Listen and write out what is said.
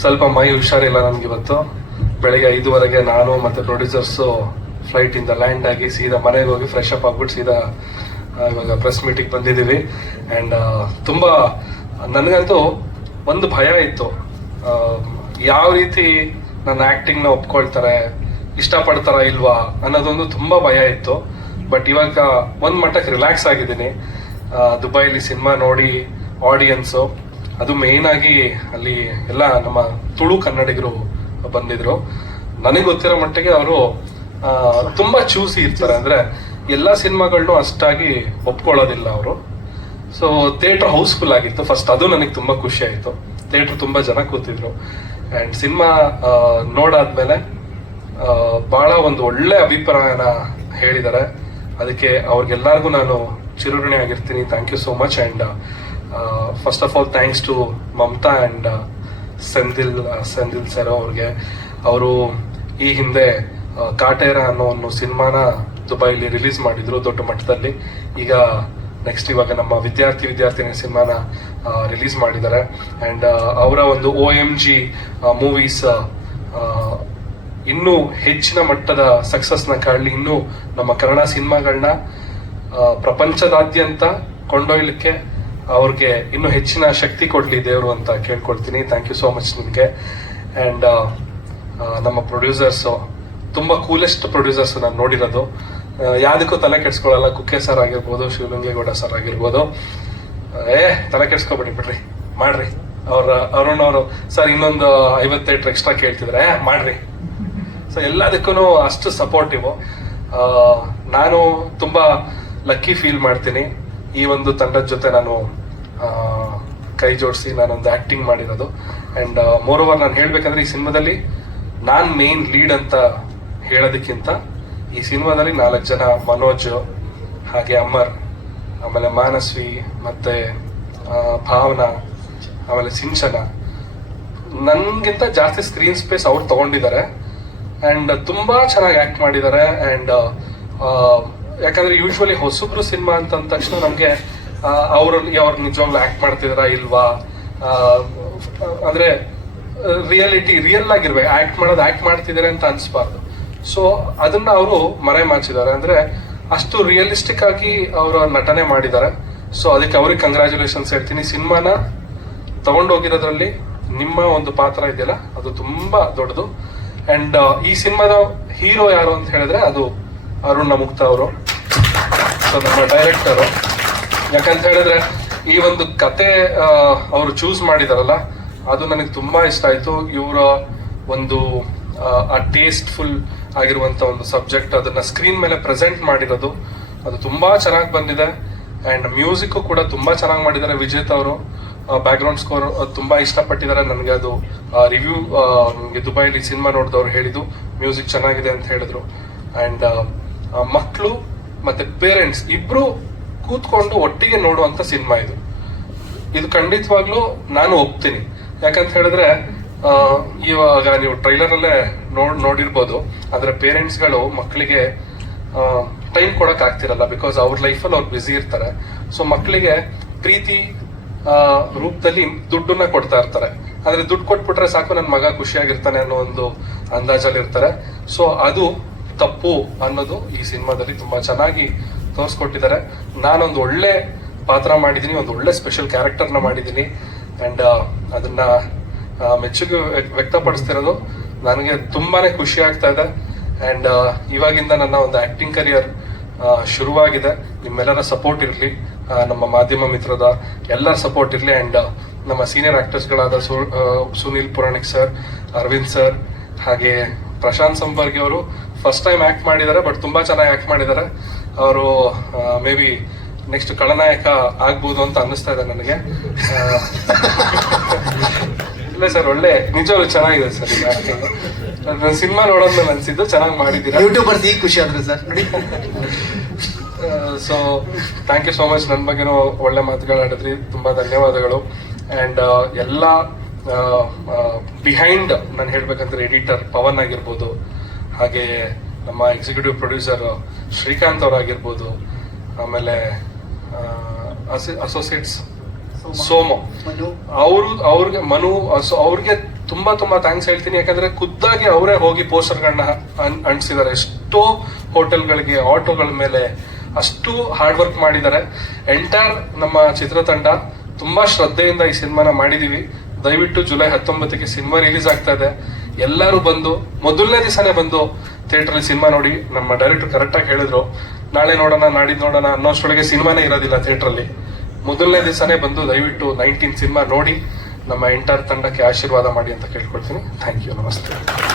ಸ್ವಲ್ಪ ಮೈ ಹುಷಾರಿಲ್ಲ ಇವತ್ತು ಬೆಳಗ್ಗೆ ಐದುವರೆಗೆ ನಾನು ಮತ್ತು ಪ್ರೊಡ್ಯೂಸರ್ಸು ಇಂದ ಲ್ಯಾಂಡ್ ಆಗಿ ಸೀದಾ ಮನೆಗೆ ಹೋಗಿ ಫ್ರೆಶ್ ಅಪ್ ಆಗ್ಬಿಟ್ಟು ಸೀದಾ ಇವಾಗ ಪ್ರೆಸ್ ಮೀಟಿಂಗ್ ಬಂದಿದ್ದೀವಿ ಅಂಡ್ ತುಂಬಾ ನನಗಂತೂ ಒಂದು ಭಯ ಇತ್ತು ಯಾವ ರೀತಿ ನನ್ನ ಆ್ಯಕ್ಟಿಂಗ್ನ ಒಪ್ಕೊಳ್ತಾರೆ ಇಷ್ಟಪಡ್ತಾರ ಇಲ್ವಾ ಅನ್ನೋದೊಂದು ತುಂಬಾ ಭಯ ಇತ್ತು ಬಟ್ ಇವಾಗ ಒಂದು ಮಟ್ಟಕ್ಕೆ ರಿಲ್ಯಾಕ್ಸ್ ಆಗಿದ್ದೀನಿ ದುಬೈಲಿ ಸಿನಿಮಾ ನೋಡಿ ಆಡಿಯನ್ಸು ಅದು ಮೇನ್ ಆಗಿ ಅಲ್ಲಿ ಎಲ್ಲ ನಮ್ಮ ತುಳು ಕನ್ನಡಿಗರು ಬಂದಿದ್ರು ನನಗೆ ಗೊತ್ತಿರೋ ಮಟ್ಟಿಗೆ ಅವರು ತುಂಬಾ ಚೂಸಿ ಇರ್ತಾರೆ ಅಂದ್ರೆ ಎಲ್ಲ ಸಿನಿಮಾಗಳನ್ನೂ ಅಷ್ಟಾಗಿ ಒಪ್ಕೊಳ್ಳೋದಿಲ್ಲ ಅವರು ಸೊ ಥಿಯೇಟರ್ ಹೌಸ್ಫುಲ್ ಆಗಿತ್ತು ಫಸ್ಟ್ ಅದು ನನಗೆ ತುಂಬಾ ಖುಷಿ ಆಯಿತು ಥಿಯೇಟರ್ ತುಂಬಾ ಜನ ಕೂತಿದ್ರು ಅಂಡ್ ಸಿನಿಮಾ ನೋಡಾದ್ಮೇಲೆ ಬಹಳ ಒಂದು ಒಳ್ಳೆ ಅಭಿಪ್ರಾಯನ ಹೇಳಿದ್ದಾರೆ ಅದಕ್ಕೆ ಅವ್ರಿಗೆಲ್ಲರಿಗೂ ನಾನು ಚಿರುಣಿ ಆಗಿರ್ತೀನಿ thank you so much and first of all thanks to Mamata and Senthil Senthil sir ಅವ್ರಿಗೆ ಅವರು ಈ ಹಿಂದೆ ಕಾಟೇರ uh, ಅನ್ನೋ ಒಂದು ಸಿನಿಮಾನ ದುಬೈಲಿ ರಿಲೀಸ್ ಮಾಡಿದ್ರು ದೊಡ್ಡ ಮಟ್ಟದಲ್ಲಿ ಈಗ ನೆಕ್ಸ್ಟ್ ಇವಾಗ ನಮ್ಮ ವಿದ್ಯಾರ್ಥಿ ವಿದ್ಯಾರ್ಥಿನಿ ಸಿನಿಮಾನ ರಿಲೀಸ್ uh, ಮಾಡಿದ್ದಾರೆ ಆ್ಯಂಡ್ uh, ಅವರ ಒಂದು ಓ ಎಮ್ ಜಿ ಮೂವೀಸ್ ಇನ್ನೂ ಹೆಚ್ಚಿನ ಮಟ್ಟದ ಸಕ್ಸಸ್ನ ಕಾಣಲಿ ಇನ್ನೂ ನಮ್ಮ ಕನ್ನಡ ಸಿನಿಮಾಗಳನ್ನ ಪ್ರಪಂಚದಾದ್ಯಂತ ಕೊಂಡೊಯ್ಲಿಕ್ಕೆ ಅವ್ರಿಗೆ ಇನ್ನು ಹೆಚ್ಚಿನ ಶಕ್ತಿ ಕೊಡಲಿ ದೇವರು ಅಂತ ಕೇಳ್ಕೊಡ್ತೀನಿ ಥ್ಯಾಂಕ್ ಯು ಸೋ ಮಚ್ ನಿಮಗೆ uh, ಆ್ಯಂಡ್ ನಮ್ಮ ಪ್ರೊಡ್ಯೂಸರ್ಸು ತುಂಬ ಕೂಲೆಸ್ಟ್ ಪ್ರೊಡ್ಯೂಸರ್ಸ್ ನಾನು ನೋಡಿರೋದು ಯಾವುದಕ್ಕೂ ತಲೆ ಕೆಡ್ಸ್ಕೊಳ್ಳಲ್ಲ ಕುಕ್ಕೆ ಸರ್ ಆಗಿರ್ಬೋದು ಶಿವಲಿಂಗೇಗೌಡ ಸರ್ ಆಗಿರ್ಬೋದು ಏ ತಲೆ ಕೆಡ್ಸ್ಕೊಬೇಡಿ ಬಿಡ್ರಿ ಮಾಡ್ರಿ ಅವ್ರ ಅರುಣ್ ಅವರು ಸರ್ ಇನ್ನೊಂದು ಐವತ್ತೆಂಟು ಎಕ್ಸ್ಟ್ರಾ ಕೇಳ್ತಿದ್ರೆ ಮಾಡ್ರಿ ಸೊ ಎಲ್ಲದಕ್ಕೂ ಅಷ್ಟು ಸಪೋರ್ಟಿವ್ ನಾನು ತುಂಬ ಲಕ್ಕಿ ಫೀಲ್ ಮಾಡ್ತೀನಿ ಈ ಒಂದು ತಂಡದ ಜೊತೆ ನಾನು ಕೈ ಜೋಡಿಸಿ ನಾನೊಂದು ಆಕ್ಟಿಂಗ್ ಮಾಡಿರೋದು ಆ್ಯಂಡ್ ಮೋರ್ ಓವರ್ ನಾನು ಹೇಳಬೇಕಂದ್ರೆ ಈ ಸಿನಿಮಾದಲ್ಲಿ ನಾನು ಮೇನ್ ಲೀಡ್ ಅಂತ ಹೇಳೋದಕ್ಕಿಂತ ಈ ಸಿನಿಮಾದಲ್ಲಿ ನಾಲ್ಕು ಜನ ಮನೋಜ್ ಹಾಗೆ ಅಮರ್ ಆಮೇಲೆ ಮಾನಸ್ವಿ ಮತ್ತೆ ಭಾವನಾ ಆಮೇಲೆ ಸಿಂಚನ ನನಗಿಂತ ಜಾಸ್ತಿ ಸ್ಕ್ರೀನ್ ಸ್ಪೇಸ್ ಅವ್ರು ತಗೊಂಡಿದ್ದಾರೆ ಆ್ಯಂಡ್ ತುಂಬ ಚೆನ್ನಾಗಿ ಆ್ಯಕ್ಟ್ ಮಾಡಿದ್ದಾರೆ ಆ್ಯಂಡ್ ಯಾಕಂದ್ರೆ ಯೂಶ್ವಲಿ ಹೊಸಬ್ರು ಸಿನಿಮಾ ಅಂತ ತಕ್ಷಣ ನಮಗೆ ಅವರು ಅವ್ರು ನಿಜವಾಗ್ಲೂ ಆಕ್ಟ್ ಮಾಡ್ತಿದಾರಾ ಇಲ್ವಾ ಅಂದ್ರೆ ರಿಯಾಲಿಟಿ ರಿಯಲ್ ಆಗಿರ್ಬೇಕು ಆಕ್ಟ್ ಮಾಡೋದು ಆಕ್ಟ್ ಮಾಡ್ತಿದ್ದಾರೆ ಅಂತ ಅನ್ಸ್ಬಾರ್ದು ಸೊ ಅದನ್ನ ಅವರು ಮರೆ ಮಾಚಿದ್ದಾರೆ ಅಂದ್ರೆ ಅಷ್ಟು ರಿಯಲಿಸ್ಟಿಕ್ ಆಗಿ ಅವರ ನಟನೆ ಮಾಡಿದ್ದಾರೆ ಸೊ ಅದಕ್ಕೆ ಅವ್ರಿಗೆ ಕಂಗ್ರ್ಯಾಚುಲೇಷನ್ಸ್ ಹೇಳ್ತೀನಿ ಸಿನಿಮಾನ ತಗೊಂಡೋಗಿರೋದ್ರಲ್ಲಿ ನಿಮ್ಮ ಒಂದು ಪಾತ್ರ ಇದೆಯಲ್ಲ ಅದು ತುಂಬಾ ದೊಡ್ಡದು ಅಂಡ್ ಈ ಸಿನಿಮಾದ ಹೀರೋ ಯಾರು ಅಂತ ಹೇಳಿದ್ರೆ ಅದು ಅರುಣ್ ಮುಕ್ತ ಅವರು ಸೊ ನಮ್ಮ ಡೈರೆಕ್ಟರು ಯಾಕಂತ ಹೇಳಿದ್ರೆ ಈ ಒಂದು ಕತೆ ಅವರು ಚೂಸ್ ಮಾಡಿದಾರಲ್ಲ ಅದು ನನಗೆ ತುಂಬಾ ಇಷ್ಟ ಆಯ್ತು ಇವರ ಒಂದು ಆ ಟೇಸ್ಟ್ಫುಲ್ ಆಗಿರುವಂತ ಒಂದು ಸಬ್ಜೆಕ್ಟ್ ಅದನ್ನ ಸ್ಕ್ರೀನ್ ಮೇಲೆ ಪ್ರೆಸೆಂಟ್ ಮಾಡಿರೋದು ಅದು ತುಂಬಾ ಚೆನ್ನಾಗಿ ಬಂದಿದೆ ಅಂಡ್ ಮ್ಯೂಸಿಕ್ ಕೂಡ ತುಂಬಾ ಚೆನ್ನಾಗಿ ಮಾಡಿದ್ದಾರೆ ವಿಜೇತ್ ಅವರು ಬ್ಯಾಕ್ ಗ್ರೌಂಡ್ ಸ್ಕೋರ್ ತುಂಬಾ ಇಷ್ಟಪಟ್ಟಿದ್ದಾರೆ ನನಗೆ ಅದು ರಿವ್ಯೂ ದುಬೈಲಿ ಸಿನಿಮಾ ನೋಡಿದವ್ರು ಹೇಳಿದ್ದು ಮ್ಯೂಸಿಕ್ ಚೆನ್ನಾಗಿದೆ ಅಂತ ಹೇಳಿದ್ರು ಅಂಡ್ ಮಕ್ಕಳು ಮತ್ತೆ ಪೇರೆಂಟ್ಸ್ ಇಬ್ರು ಕೂತ್ಕೊಂಡು ಒಟ್ಟಿಗೆ ನೋಡುವಂತ ಸಿನಿಮಾ ಇದು ಇದು ಖಂಡಿತವಾಗ್ಲೂ ನಾನು ಒಪ್ತೀನಿ ಯಾಕಂತ ಹೇಳಿದ್ರೆ ಇವಾಗ ನೀವು ಟ್ರೈಲರ್ ಅಲ್ಲೇ ನೋಡ್ ನೋಡಿರ್ಬೋದು ಪೇರೆಂಟ್ಸ್ ಪೇರೆಂಟ್ಸ್ಗಳು ಮಕ್ಕಳಿಗೆ ಟೈಮ್ ಕೊಡಕ್ ಆಗ್ತಿರಲ್ಲ ಬಿಕಾಸ್ ಅವ್ರ ಅಲ್ಲಿ ಅವ್ರು ಬ್ಯುಸಿ ಇರ್ತಾರೆ ಸೊ ಮಕ್ಕಳಿಗೆ ಪ್ರೀತಿ ರೂಪದಲ್ಲಿ ದುಡ್ಡನ್ನ ಕೊಡ್ತಾ ಇರ್ತಾರೆ ಆದ್ರೆ ದುಡ್ಡು ಕೊಟ್ಬಿಟ್ರೆ ಸಾಕು ನನ್ನ ಮಗ ಖುಷಿಯಾಗಿರ್ತಾನೆ ಅನ್ನೋ ಒಂದು ಅಂದಾಜಲ್ಲಿ ಇರ್ತಾರೆ ಸೊ ಅದು ತಪ್ಪು ಅನ್ನೋದು ಈ ಸಿನಿಮಾದಲ್ಲಿ ತುಂಬಾ ಚೆನ್ನಾಗಿ ತೋರಿಸ್ಕೊಟ್ಟಿದ್ದಾರೆ ನಾನೊಂದು ಒಳ್ಳೆ ಪಾತ್ರ ಮಾಡಿದ್ದೀನಿ ಒಂದು ಒಳ್ಳೆ ಸ್ಪೆಷಲ್ ಕ್ಯಾರೆಕ್ಟರ್ನ ಮಾಡಿದ್ದೀನಿ ಆ್ಯಂಡ್ ಅದನ್ನ ಮೆಚ್ಚುಗೆ ವ್ಯಕ್ತಪಡಿಸ್ತಿರೋದು ನನಗೆ ತುಂಬಾ ಖುಷಿ ಆಗ್ತಾ ಇದೆ ಆ್ಯಂಡ್ ಇವಾಗಿಂದ ನನ್ನ ಒಂದು ಆ್ಯಕ್ಟಿಂಗ್ ಕರಿಯರ್ ಶುರುವಾಗಿದೆ ನಿಮ್ಮೆಲ್ಲರ ಸಪೋರ್ಟ್ ಇರಲಿ ನಮ್ಮ ಮಾಧ್ಯಮ ಮಿತ್ರದ ಎಲ್ಲರ ಸಪೋರ್ಟ್ ಇರಲಿ ಆ್ಯಂಡ್ ನಮ್ಮ ಸೀನಿಯರ್ ಆ್ಯಕ್ಟರ್ಸ್ಗಳಾದ ಸು ಸುನೀಲ್ ಪುರಾಣಿಕ್ ಸರ್ ಅರವಿಂದ್ ಸರ್ ಹಾಗೆ ಪ್ರಶಾಂತ್ ಸಂಪರ್ಗಿ ಅವರು ಫಸ್ಟ್ ಟೈಮ್ ಆಕ್ಟ್ ಮಾಡಿದ್ದಾರೆ ಬಟ್ ತುಂಬಾ ಚೆನ್ನಾಗಿ ಆಕ್ಟ್ ಮಾಡಿದ್ದಾರೆ ಅವರು ಮೇ ಬಿ ನೆಕ್ಸ್ಟ್ ಖಳನಾಯಕ ಆಗ್ಬೋದು ಅಂತ ಅನ್ನಿಸ್ತಾ ಇದೆ ನನಗೆ ಇಲ್ಲ ಸರ್ ಒಳ್ಳೆ ನಿಜವಾಗ್ಲೂ ಚೆನ್ನಾಗಿದೆ ಸರ್ ನನ್ನ ಸಿನಿಮಾ ನೋಡೋದ್ಮೇಲೆ ಅನ್ಸಿದ್ದು ಚೆನ್ನಾಗಿ ಮಾಡಿದ್ದೀರಾ ಯೂಟ್ಯೂಬರ್ ಈ ಖುಷಿ ಆದ್ರೆ sir so thank you so much ನನ್ನ ಬಗ್ಗೆನೂ ಒಳ್ಳೆ ಆಡಿದ್ರಿ ತುಂಬಾ ಧನ್ಯವಾದಗಳು ಅಂಡ್ ಎಲ್ಲ ಬಿಹೈಂಡ್ ನಾನು ಹೇಳ್ಬೇಕಂದ್ರೆ ಎಡಿಟರ್ ಪವನ್ ಆಗಿರ್ಬೋದು ಹಾಗೆ ನಮ್ಮ ಎಕ್ಸಿಕ್ಯೂಟಿವ್ ಪ್ರೊಡ್ಯೂಸರ್ ಶ್ರೀಕಾಂತ್ ಅವರಾಗಿರ್ಬೋದು ಆಮೇಲೆ ಅಸೋಸಿಯೇಟ್ಸ್ ಸೋಮು ಅವರು ಅವ್ರಿಗೆ ಮನು ಅವ್ರಿಗೆ ತುಂಬಾ ತುಂಬಾ ಥ್ಯಾಂಕ್ಸ್ ಹೇಳ್ತೀನಿ ಯಾಕಂದ್ರೆ ಖುದ್ದಾಗಿ ಅವರೇ ಹೋಗಿ ಪೋಸ್ಟರ್ಗಳನ್ನ ಅಂಟಿಸಿದ್ದಾರೆ ಎಷ್ಟೋ ಹೋಟೆಲ್ಗಳಿಗೆ ಆಟೋಗಳ ಮೇಲೆ ಅಷ್ಟು ಹಾರ್ಡ್ ವರ್ಕ್ ಮಾಡಿದ್ದಾರೆ ಎಂಟೈರ್ ನಮ್ಮ ಚಿತ್ರತಂಡ ತುಂಬಾ ಶ್ರದ್ಧೆಯಿಂದ ಈ ಸಿನಿಮಾನ ಮಾಡಿದೀವಿ ದಯವಿಟ್ಟು ಜುಲೈ ಹತ್ತೊಂಬತ್ತಕ್ಕೆ ಸಿನಿಮಾ ರಿಲೀಸ್ ಆಗ್ತಾ ಇದೆ ಎಲ್ಲರೂ ಬಂದು ಮೊದಲನೇ ದಿವಸನೇ ಬಂದು ಥಿಯೇಟರ್ನಲ್ಲಿ ಸಿನಿಮಾ ನೋಡಿ ನಮ್ಮ ಡೈರೆಕ್ಟರ್ ಕರೆಕ್ಟಾಗಿ ಹೇಳಿದ್ರು ನಾಳೆ ನೋಡೋಣ ನಾಡಿದ್ದು ನೋಡೋಣ ಅನ್ನೋಷ್ಟೊಳಗೆ ಸಿನಿಮಾನೇ ಇರೋದಿಲ್ಲ ಥಿಯೇಟ್ರಲ್ಲಿ ಮೊದಲನೇ ದಿವಸನೇ ಬಂದು ದಯವಿಟ್ಟು ನೈನ್ಟೀನ್ ಸಿನಿಮಾ ನೋಡಿ ನಮ್ಮ ಎಂಟರ್ ತಂಡಕ್ಕೆ ಆಶೀರ್ವಾದ ಮಾಡಿ ಅಂತ ಕೇಳ್ಕೊಳ್ತೀನಿ ಥ್ಯಾಂಕ್ ಯು ನಮಸ್ತೆ